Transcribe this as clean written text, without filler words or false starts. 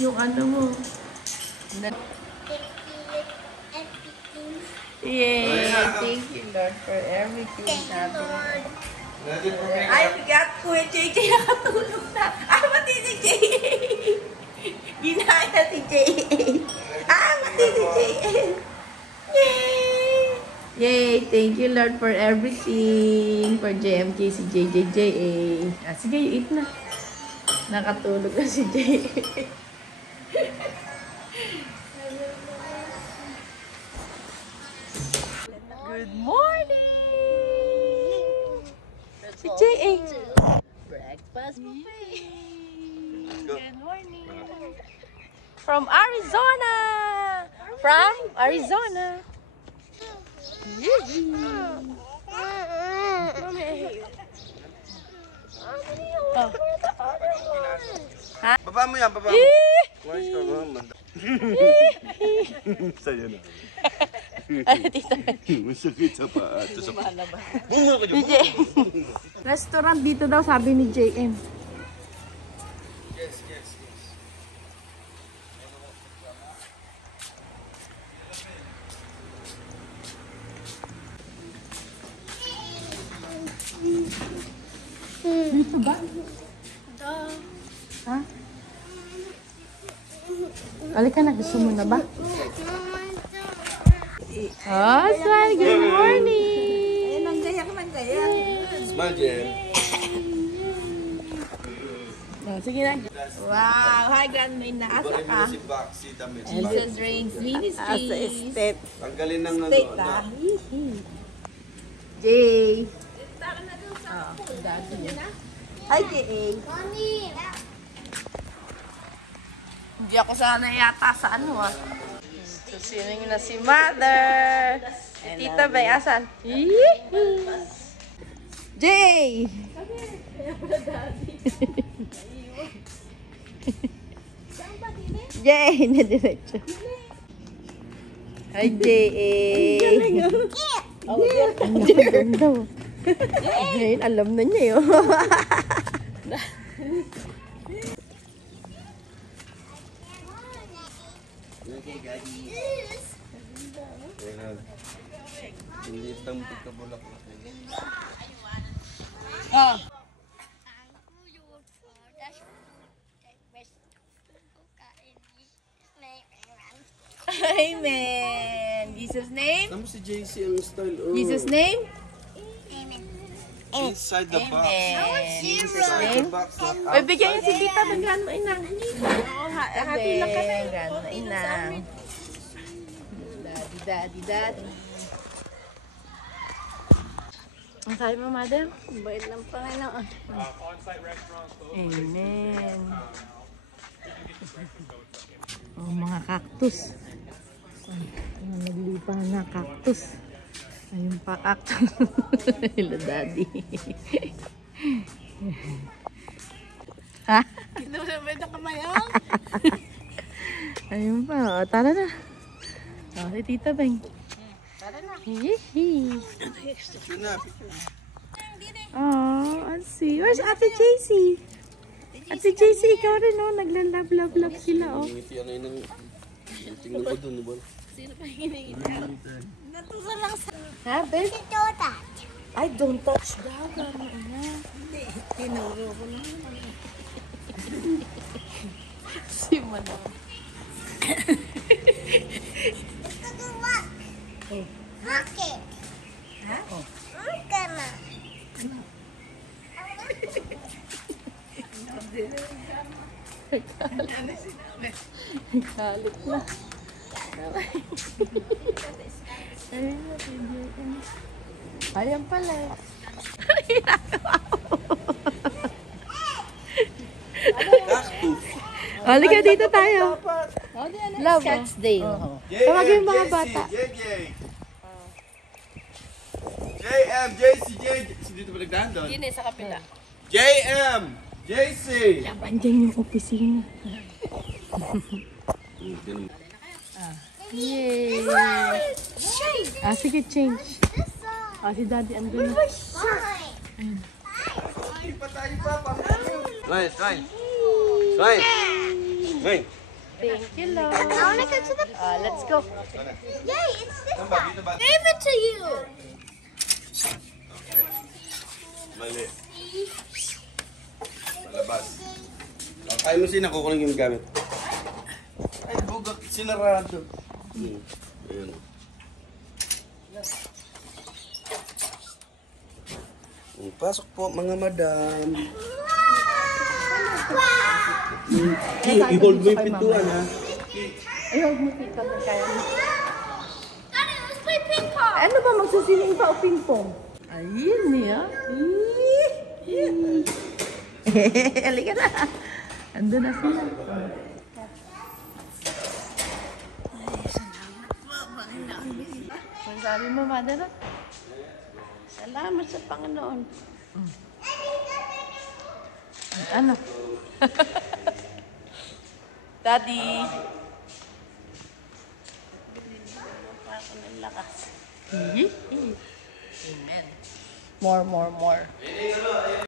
Yung ano mo. Yay! Thank you, Lord, for everything. Sabi mo. Ay, bigat ko eh, JJ. Nakatulog na. Ay, mati si JA. Ginaya si JA. Ay, mati si JA. Yay! Yay! Thank you, Lord, for everything. For JMK, si JJJA. Ah, sige, eat na. Nakatulog na si JA. Good morning! Si JA. Breakfast buffet. Good morning. From Arizona. From Arizona. Oh. Baba mo yan, baba mo. Kumain ka ba? Manda. Sa'yo na. Ano dito? Masakit sa paa. Bunga ka dyan. DJ. Restaurant dito daw, sabi ni JM. Yes, yes, yes. Dito ba? Ha? Halika na, gusto mo na ba? Oh, Swan, good morning! Smile, Jen. Oh, sige na. Wow! Hi, Grandma. Inaasa Balik mo ka. na si Bax, si Damit. Elsa's Rains Ministry. Step. Tanggalin ng Steak, ano. ah. Jay. Oh, dati niya. Hi, Jay. Hindi ako sana yata sa ano ah. Susiling na si Mother. Si Tita Bay, asan? Jay! Jay, na diretso. Hi, Jay. Ang ganda. Ngayon, alam na niya yun. Hindi itang pagkabulak. Oh. Amen. Jesus' name? Tama si JC ang style. Oh. Jesus' name? Inside the box. Amen. Jesus' Inside the name? box. Not Uy, bigyan niyo si outside. Tita ng grandma inang. Oo, hati lang kami. Grandma inang. Daddy, daddy, daddy. Ang sabi mo, Mother? Bait ng Panginoon. Amen. Oh, mga cactus. Mga naglipa na cactus. Ayun pa cactus. Hello, Daddy. Ha? Kinusabay na kamayang. Ayun pa. O, tara na. O, si Tita Beng. Tara na. Yee-hee. Picture na. Oh, I see. Where's Ate JC? Ate JC, ikaw rin, oh. Naglalab-lab-lab sila, oh. Ngiti ano yun ang... Tingnan ko dun, diba? Sino pa hinihintay? Natusa lang sa... Ha, babe? I don't touch daw. Gano'n na. Hindi. Tinuro ko na. Si Manong. Bakit? Ha? Oh. Bakit na? Kalit na. Ayun na, ayan pala. Cactus. Halika dito tayo. Love. Scottsdale. Tawagin yung mga bata. JJ. JM, JC, JJ. Dito ba nagdaan doon? Yun eh, sa kapila. JM, JC. Andyan yung opisina. Yay! Ah, sige, change. Ah, si Daddy, andun na. Patay pa, pamilya. Smile, smile. Smile. Ngayon. Thank you, Lord. I want to go to the pool. Let's go. Yay, it's this one. Give it to you. Mali. Malabas. Kaya mo sila kukunin yung gamit. Ay, bugak. Sinarado. Ayan. Pasok po mga madam. I-hold mo yung pintuan ha. I-hold mo tita. Kaya mo. Daddy, let's play ping pong. Ano ba magsisiling pa o ping-pong? Ayun niya. Halika na. Ando na sila. Ang sabi mo, Mother? Salamat sa Panginoon. Ano? Daddy. Ako ng lakas. Amen. More.